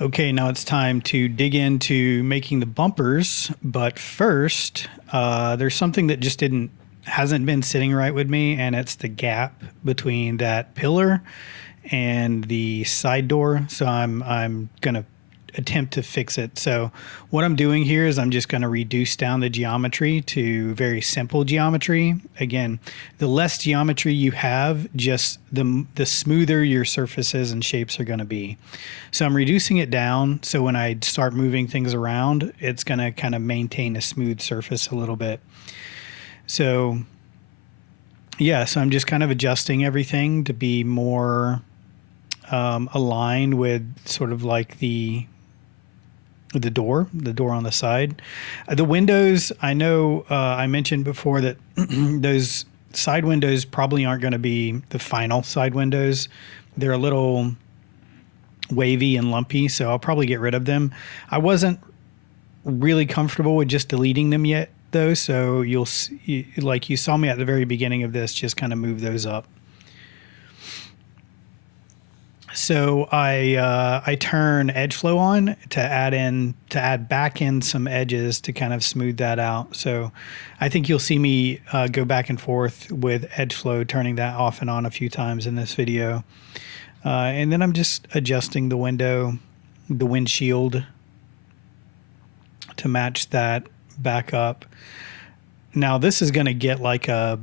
Okay, now it's time to dig into making the bumpers, but first, there's something that just didn't hasn't been sitting right with me, and it's the gap between that pillar and the side door. So I'm gonna attempt to fix it. So what I'm doing here is I'm just going to reduce down the geometry to very simple geometry. Again, the less geometry you have, just the smoother your surfaces and shapes are going to be. So I'm reducing it down so when I start moving things around, it's going to kind of maintain a smooth surface a little bit. So yeah, so I'm just kind of adjusting everything to be more aligned with sort of like the door on the side. The windows, I know I mentioned before that those side windows probably aren't going to be the final side windows. They're a little wavy and lumpy, so I'll probably get rid of them. I wasn't really comfortable with just deleting them yet, though, so like you saw me at the very beginning of this, just kind of move those up. So I turn edge flow on to add back in some edges to kind of smooth that out. So I think you'll see me go back and forth with edge flow, turning that off and on a few times in this video. And then I'm just adjusting the windshield to match that back up. Now this is going to get like a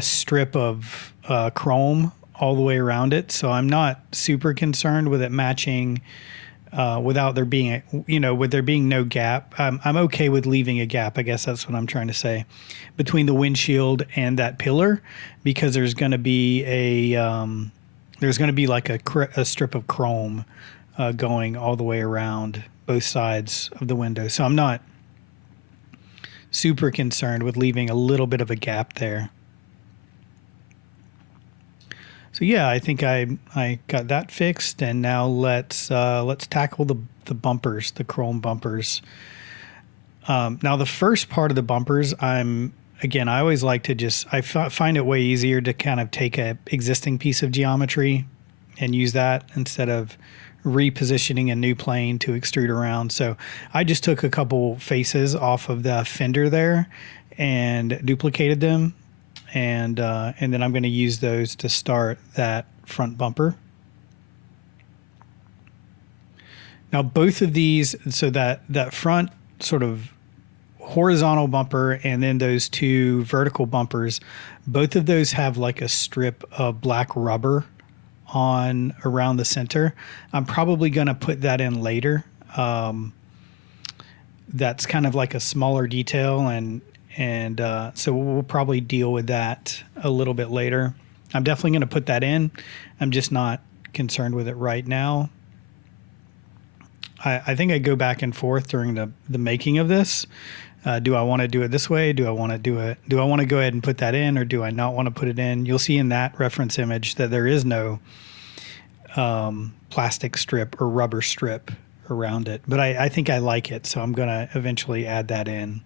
strip of chrome all the way around it, so I'm not super concerned with it matching without there being with there being no gap. I'm okay with leaving a gap, I guess that's what I'm trying to say, between the windshield and that pillar, because there's going to be like a strip of chrome going all the way around both sides of the window, so I'm not super concerned with leaving a little bit of a gap there. So yeah, I think I got that fixed, and now let's tackle the bumpers, the chrome bumpers. Now the first part of the bumpers, I always like to find it way easier to kind of take a existing piece of geometry and use that instead of repositioning a new plane to extrude around. So I just took a couple faces off of the fender there and duplicated them. And then I'm going to use those to start that front bumper. Now both of these, so that front sort of horizontal bumper and then those two vertical bumpers, both of those have like a strip of black rubber on around the center. I'm probably going to put that in later. That's kind of like a smaller detail, and so we'll probably deal with that a little bit later. I'm definitely going to put that in. I'm just not concerned with it right now. I think I go back and forth during the making of this. Do I want to do it this way? Do I want to go ahead and put that in, or do I not want to put it in? You'll see in that reference image that there is no plastic strip or rubber strip around it, but I think I like it, so I'm going to eventually add that in.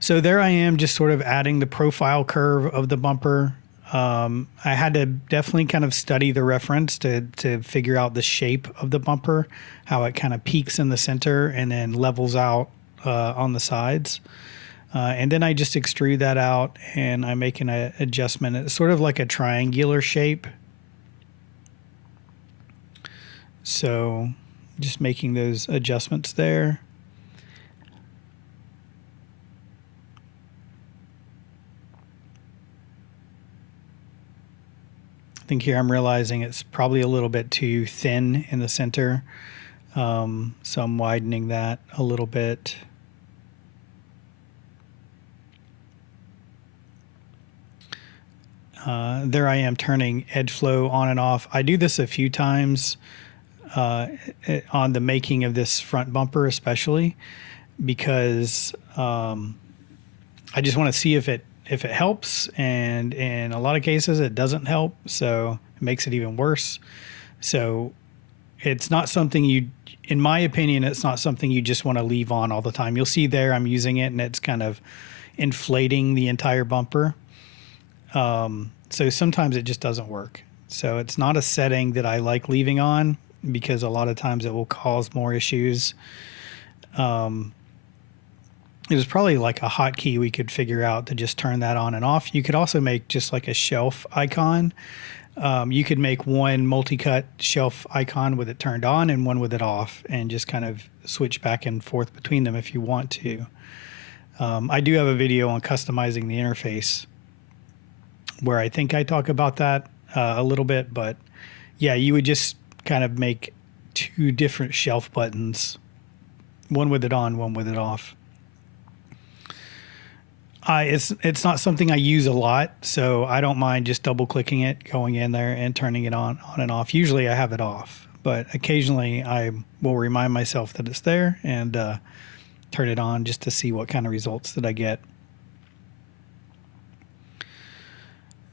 So there I am, just sort of adding the profile curve of the bumper. I had to definitely kind of study the reference to figure out the shape of the bumper, how it kind of peaks in the center and then levels out on the sides. And then I just extrude that out, and I make an adjustment. It's sort of like a triangular shape. So just making those adjustments there. I think here I'm realizing it's probably a little bit too thin in the center, so I'm widening that a little bit. There I am turning edge flow on and off. I do this a few times on the making of this front bumper especially, because I just want to see if it helps, and in a lot of cases it doesn't help, so it makes it even worse. So it's not something in my opinion, it's not something you just want to leave on all the time. You'll see there I'm using it, and it's kind of inflating the entire bumper. So sometimes it just doesn't work. So it's not a setting that I like leaving on. because a lot of times it will cause more issues. It was probably like a hotkey we could figure out to just turn that on and off. You could also make just like a shelf icon. You could make one multi-cut shelf icon with it turned on and one with it off, and just kind of switch back and forth between them if you want to. I do have a video on customizing the interface where I think I talk about that a little bit, but yeah, you would just kind of make two different shelf buttons, one with it on, one with it off. It's not something I use a lot, so I don't mind just double clicking it, going in there and turning it on and off. Usually I have it off, but occasionally I will remind myself that it's there and turn it on just to see what kind of results that I get.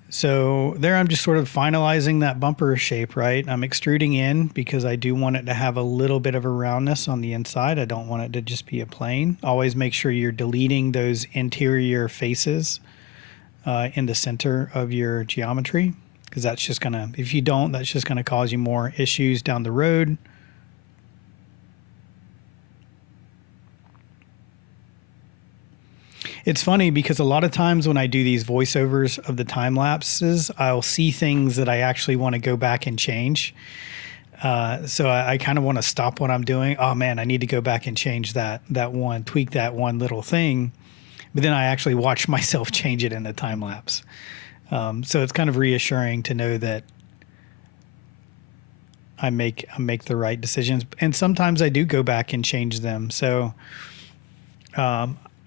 So there I'm just sort of finalizing that bumper shape, right? I'm extruding in because I do want it to have a little bit of a roundness on the inside. I don't want it to just be a plane. Always make sure you're deleting those interior faces in the center of your geometry, because that's just gonna, if you don't, that's just gonna cause you more issues down the road. It's funny because a lot of times when I do these voiceovers of the time lapses, I'll see things that I actually want to go back and change. So I kind of want to stop what I'm doing. Oh man, I need to go back and change tweak that one little thing. But then I actually watch myself change it in the time lapse. So it's kind of reassuring to know that I make the right decisions. And sometimes I do go back and change them. So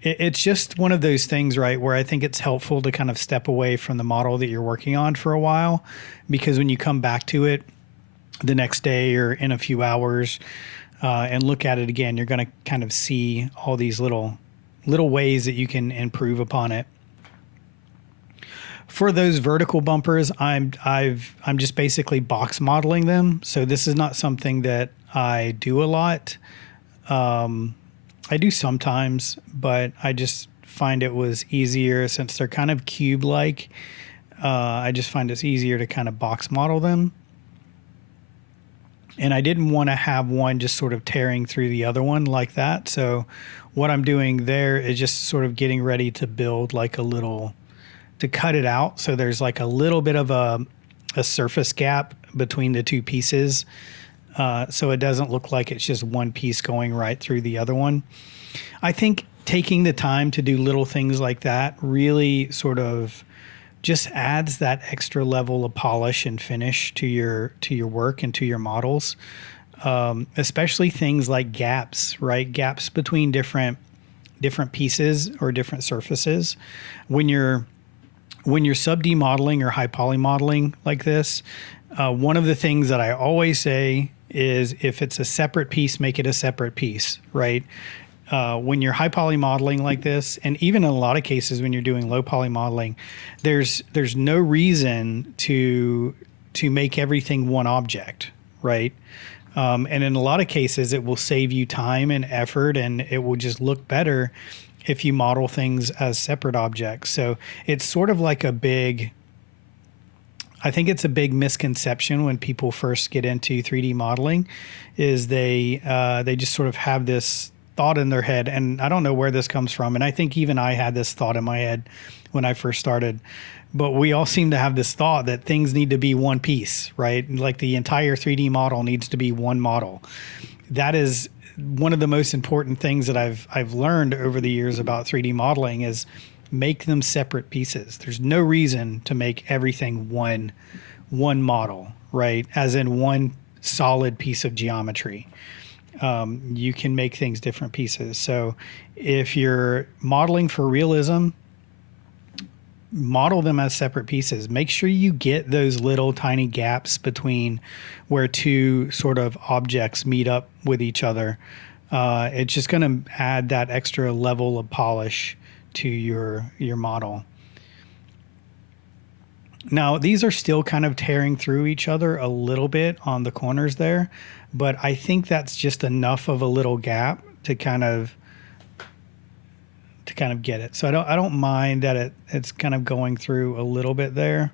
it's just one of those things, right, where I think it's helpful to kind of step away from the model that you're working on for a while, because when you come back to it the next day or in a few hours and look at it again, you're going to kind of see all these little ways that you can improve upon it. For those vertical bumpers, I'm just basically box modeling them. So this is not something that I do a lot. I do sometimes, but I just find it was easier since they're kind of cube-like. I just find it's easier to kind of box model them. And I didn't want to have one just sort of tearing through the other one like that. So what I'm doing there is just sort of getting ready to build like to cut it out. So there's like a little bit of a surface gap between the two pieces. So it doesn't look like it's just one piece going right through the other one. I think taking the time to do little things like that really sort of just adds that extra level of polish and finish to your work and to your models, especially things like gaps, right? Gaps between different pieces or different surfaces. When you're sub-D modeling or high poly modeling like this, one of the things that I always say is if it's a separate piece, make it a separate piece, right? When you're high poly modeling like this, and even in a lot of cases when you're doing low poly modeling, there's no reason to make everything one object, right? And in a lot of cases, it will save you time and effort, and it will just look better if you model things as separate objects. So it's sort of like I think it's a big misconception when people first get into 3D modeling, is they just sort of have this thought in their head, and I don't know where this comes from. And I think even I had this thought in my head when I first started, but we all seem to have this thought that things need to be one piece, right? Like the entire 3D model needs to be one model. That is one of the most important things that I've learned over the years about 3D modeling is make them separate pieces. There's no reason to make everything one model, right? As in one solid piece of geometry. You can make things different pieces. So if you're modeling for realism, model them as separate pieces. Make sure you get those little tiny gaps between where two sort of objects meet up with each other. It's just going to add that extra level of polish to your model. Now, these are still kind of tearing through each other a little bit on the corners there, but I think that's just enough of a little gap to kind of get it. So I don't mind that it's kind of going through a little bit there.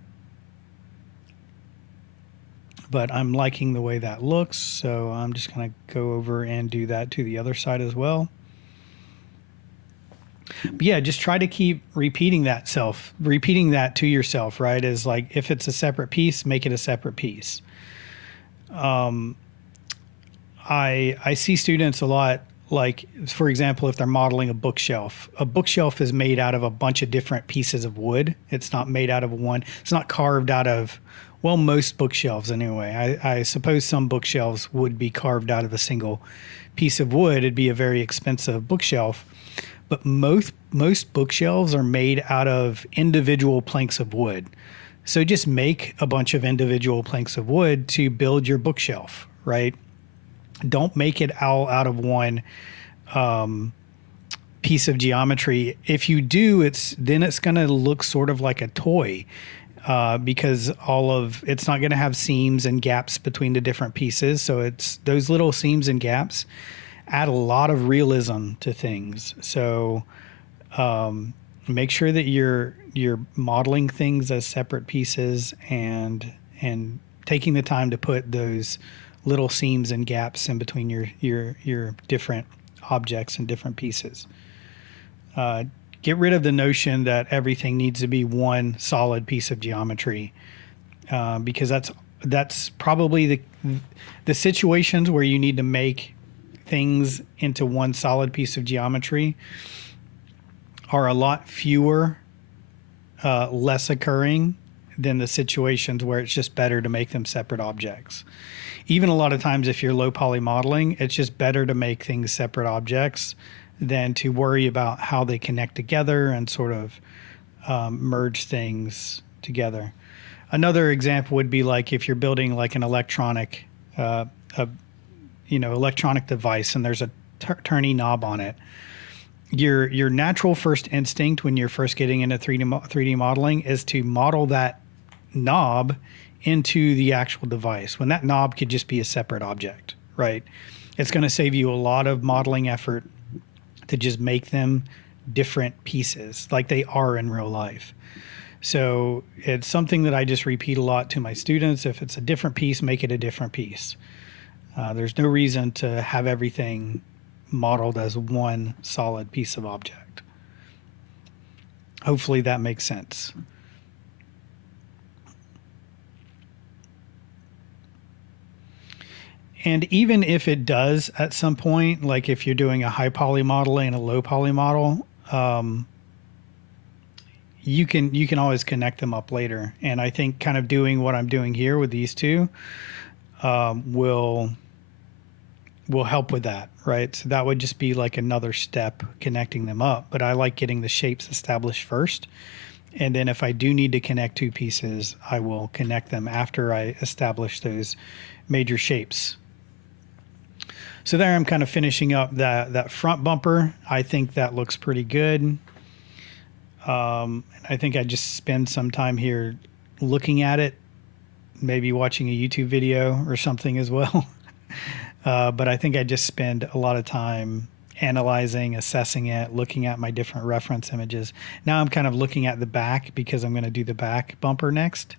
but I'm liking the way that looks. So I'm just going to go over and do that to the other side as well. But yeah, just try to keep repeating that to yourself, right? Is like, if it's a separate piece, make it a separate piece. I see students a lot, like, for example, if they're modeling a bookshelf is made out of a bunch of different pieces of wood. It's not made out of one. It's not carved out of, well, most bookshelves anyway. I suppose some bookshelves would be carved out of a single piece of wood. It'd be a very expensive bookshelf. But most bookshelves are made out of individual planks of wood. So just make a bunch of individual planks of wood to build your bookshelf, right? Don't make it all out of one piece of geometry. If you do, it's going to look sort of like a toy, because it's not going to have seams and gaps between the different pieces. So it's those little seams and gaps add a lot of realism to things. So make sure that you're modeling things as separate pieces and taking the time to put those little seams and gaps in between your different objects and different pieces. Get rid of the notion that everything needs to be one solid piece of geometry, because that's probably the situations where you need to make things into one solid piece of geometry are a lot fewer, less occurring than the situations where it's just better to make them separate objects. Even a lot of times, if you're low poly modeling, it's just better to make things separate objects than to worry about how they connect together and sort of merge things together. Another example would be like if you're building like an electronic electronic device and there's a turning knob on it. Your natural first instinct when you're first getting into 3D modeling is to model that knob into the actual device, when that knob could just be a separate object, right? It's going to save you a lot of modeling effort to just make them different pieces like they are in real life. So it's something that I just repeat a lot to my students. If it's a different piece, make it a different piece. There's no reason to have everything modeled as one solid piece of object. Hopefully that makes sense. And even if it does at some point, like if you're doing a high poly model and a low poly model, you can always connect them up later. And I think kind of doing what I'm doing here with these two will help with that, right? So that would just be like another step connecting them up. But I like getting the shapes established first. And then if I do need to connect two pieces, I will connect them after I establish those major shapes. So there I'm kind of finishing up that front bumper. I think that looks pretty good. I think I just spend some time here looking at it, maybe watching a YouTube video or something as well. But I think I just spend a lot of time analyzing, assessing it, looking at my different reference images. Now I'm kind of looking at the back because I'm going to do the back bumper next.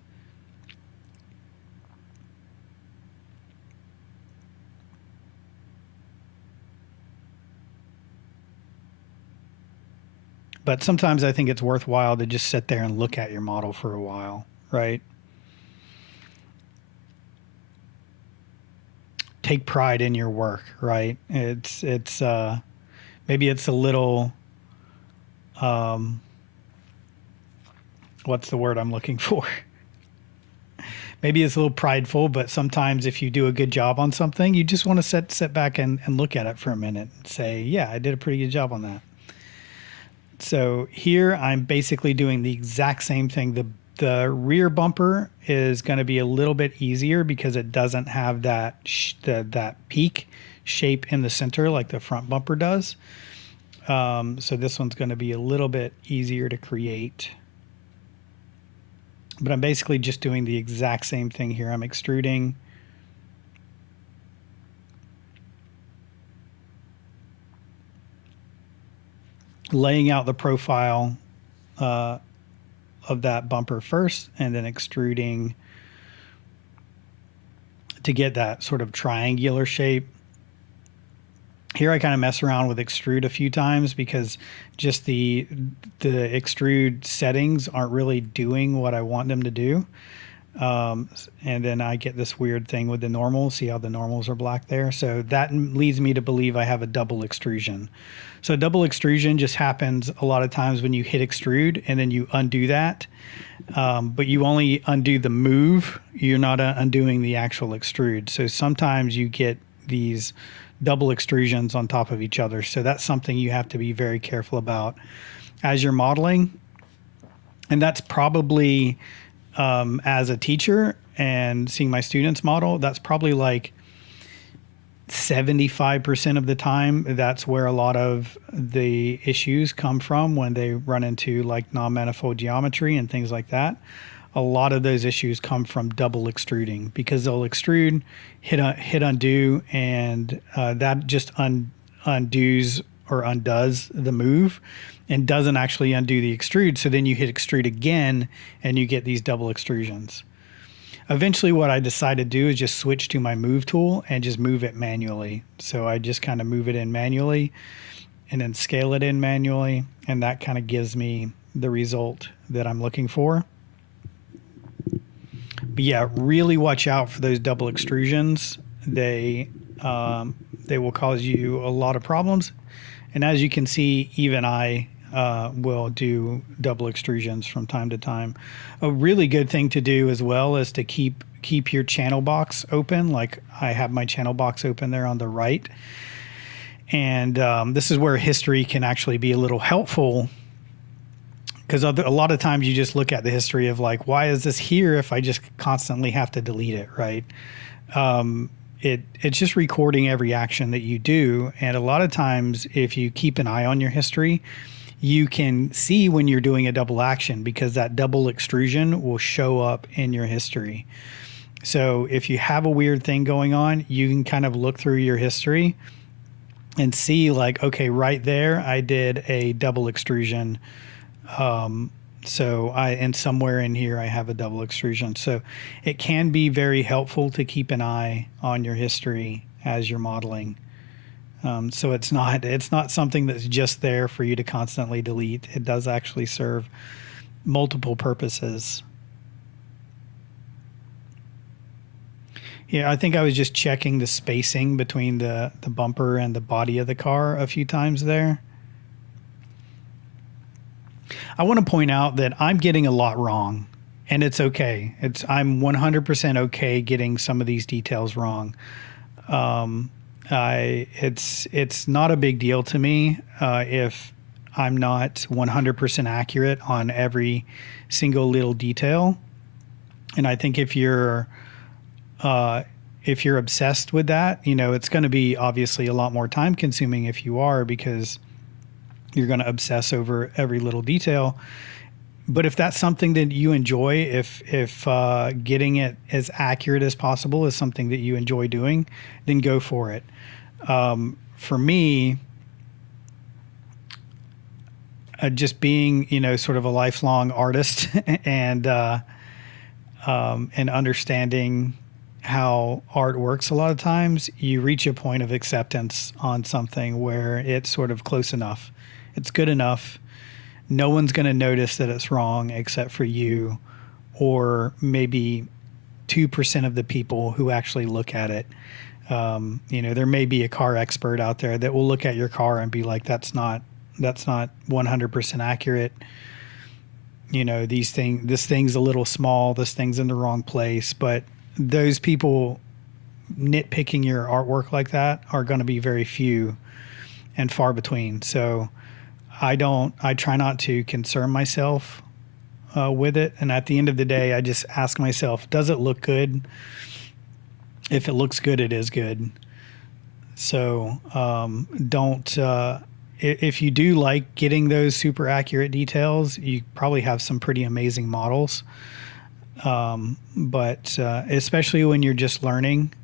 But sometimes I think it's worthwhile to just sit there and look at your model for a while, right? Take pride in your work, right? It's maybe it's a little, what's the word I'm looking for? Maybe it's a little prideful, but sometimes if you do a good job on something, you just want to sit back and look at it for a minute and say, yeah, I did a pretty good job on that. So here I'm basically doing the exact same thing. The rear bumper is going to be a little bit easier because it doesn't have that peak shape in the center like the front bumper does. So this one's going to be a little bit easier to create. But I'm basically just doing the exact same thing here. I'm extruding. Laying out the profile of that bumper first, and then extruding to get that sort of triangular shape. Here I kind of mess around with extrude a few times because just the extrude settings aren't really doing what I want them to do. And then I get this weird thing with the normals. See how the normals are black there? So that leads me to believe I have a double extrusion. So double extrusion just happens a lot of times when you hit extrude and then you undo that. But you only undo the move. You're not undoing the actual extrude. So sometimes you get these double extrusions on top of each other. So that's something you have to be very careful about as you're modeling. And that's probably, as a teacher and seeing my students model, that's probably like 75% of the time. That's where a lot of the issues come from when they run into like non-manifold geometry and things like that. A lot of those issues come from double extruding because they'll extrude, hit undo, and that just undoes or undoes the move and doesn't actually undo the extrude. So then you hit extrude again and you get these double extrusions. Eventually what I decided to do is just switch to my move tool and just move it manually. So I just kind of move it in manually and then scale it in manually. And that kind of gives me the result that I'm looking for. But yeah, really watch out for those double extrusions. They will cause you a lot of problems. And as you can see, even I will do double extrusions from time to time. A really good thing to do as well is to keep your channel box open. Like I have my channel box open there on the right. And this is where history can actually be a little helpful, because a lot of times you just look at the history of like, why is this here if I just constantly have to delete it, right? It's just recording every action that you do. And a lot of times if you keep an eye on your history, you can see when you're doing a double action because that double extrusion will show up in your history. So if you have a weird thing going on, you can kind of look through your history and see like, okay, right there, I did a double extrusion. And somewhere in here I have a double extrusion. So it can be very helpful to keep an eye on your history as you're modeling. So it's not something that's just there for you to constantly delete. It does actually serve multiple purposes. Yeah, I think I was just checking the spacing between the bumper and the body of the car a few times there. I want to point out that I'm getting a lot wrong, and it's okay. I'm 100% okay getting some of these details wrong. It's not a big deal to me if I'm not 100% accurate on every single little detail. And I think if you're obsessed with that, it's going to be obviously a lot more time consuming if you are, because you're going to obsess over every little detail. But if that's something that you enjoy, if getting it as accurate as possible is something that you enjoy doing, then go for it. For me, just being, sort of a lifelong artist and understanding how art works, a lot of times you reach a point of acceptance on something where it's sort of close enough. It's good enough. No one's going to notice that it's wrong except for you, or maybe 2% of the people who actually look at it. There may be a car expert out there that will look at your car and be like, that's not 100% accurate. This thing's a little small, this thing's in the wrong place. But those people nitpicking your artwork like that are going to be very few and far between. So I try not to concern myself with it. And at the end of the day, I just ask myself, does it look good? If it looks good, it is good. So if you do like getting those super accurate details, you probably have some pretty amazing models. But especially when you're just learning,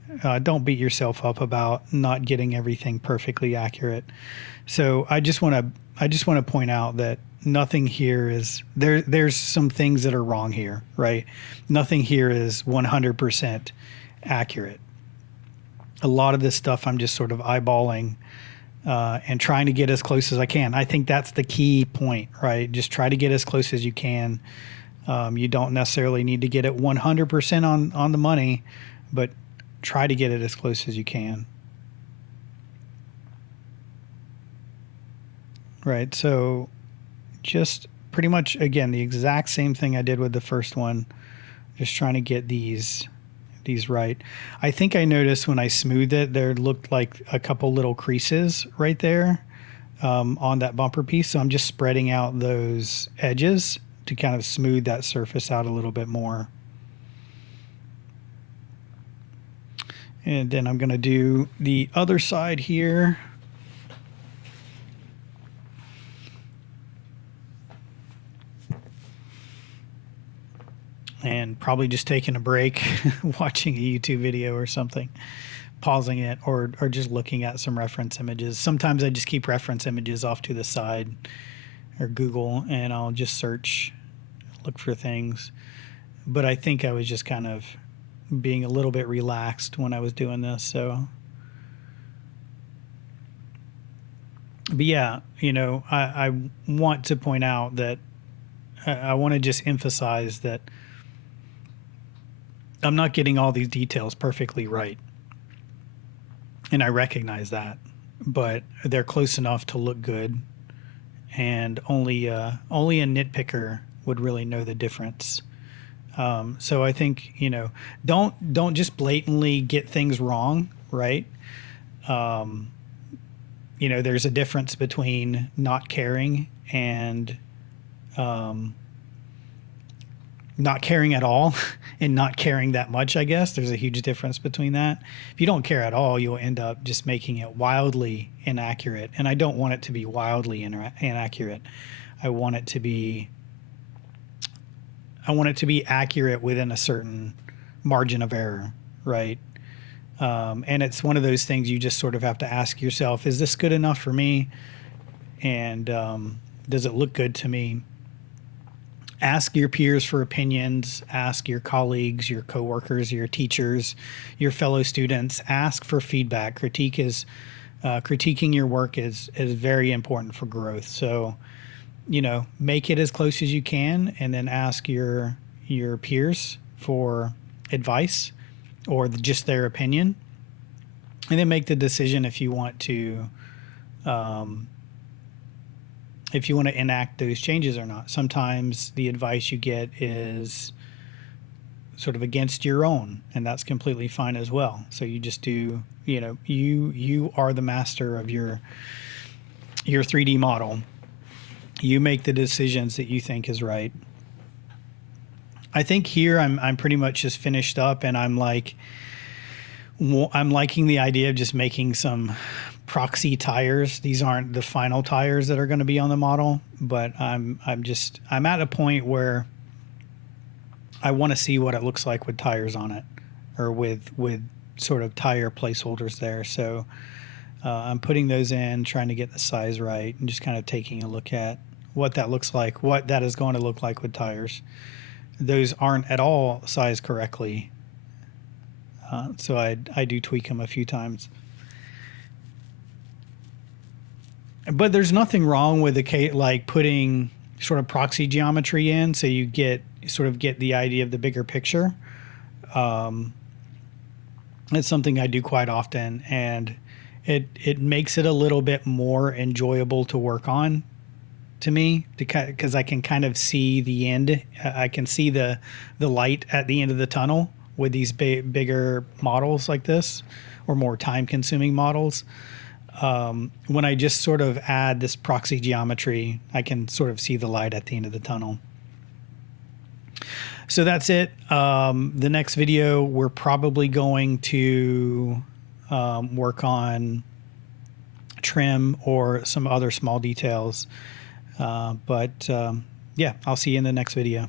don't beat yourself up about not getting everything perfectly accurate. So I just want to point out that nothing here is there. There's some things that are wrong here, right? Nothing here is 100% accurate. a lot of this stuff I'm just sort of eyeballing and trying to get as close as I can. I think that's the key point, right? Just try to get as close as you can. You don't necessarily need to get it 100% on the money, but try to get it as close as you can. Right. So just pretty much, again, the exact same thing I did with the first one, just trying to get these right. I think I noticed when I smoothed it, there looked like a couple little creases right there on that bumper piece. So I'm just spreading out those edges to kind of smooth that surface out a little bit more. And then I'm going to do the other side here. And probably just taking a break, watching a YouTube video or something, pausing it, or just looking at some reference images. Sometimes I just keep reference images off to the side or Google, and I'll just search, look for things. But I think I was just kind of being a little bit relaxed when I was doing this. So, but yeah, you know, I want to point out that I want to just emphasize that I'm not getting all these details perfectly right. And I recognize that, but they're close enough to look good. And only a nitpicker would really know the difference. So I think, you know, don't just blatantly get things wrong, right? You know, there's a difference between not caring and not caring at all and not caring that much, I guess. There's a huge difference between that. If you don't care at all, you'll end up just making it wildly inaccurate. And I don't want it to be wildly inaccurate. I want it to be accurate within a certain margin of error, right? And it's one of those things you just sort of have to ask yourself, is this good enough for me? And does it look good to me? Ask your peers for opinions, ask your colleagues, your coworkers, your teachers, your fellow students, ask for feedback. Critiquing your work is very important for growth. So, you know, make it as close as you can, and then ask your peers for advice or just their opinion, and then make the decision if you want to enact those changes or not. Sometimes the advice you get is sort of against your own, and that's completely fine as well. So you just do, you know, you are the master of your 3D model. You make the decisions that you think is right. I think here I'm pretty much just finished up, and I'm liking the idea of just making some proxy tires. These aren't the final tires that are going to be on the model, but I'm at a point where I want to see what it looks like with tires on it, or with sort of tire placeholders there. So I'm putting those in, trying to get the size right, and just kind of taking a look at what that looks like, what that is going to look like with tires. Those aren't at all sized correctly, so I do tweak them a few times. But there's nothing wrong with like putting sort of proxy geometry in, so you get the idea of the bigger picture. It's something I do quite often, and it makes it a little bit more enjoyable to work on, to me, because I can kind of see the end. I can see the light at the end of the tunnel with these bigger models like this, or more time-consuming models. When I just sort of add this proxy geometry, I can sort of see the light at the end of the tunnel. So that's it. The next video, we're probably going to work on trim or some other small details. But yeah, I'll see you in the next video.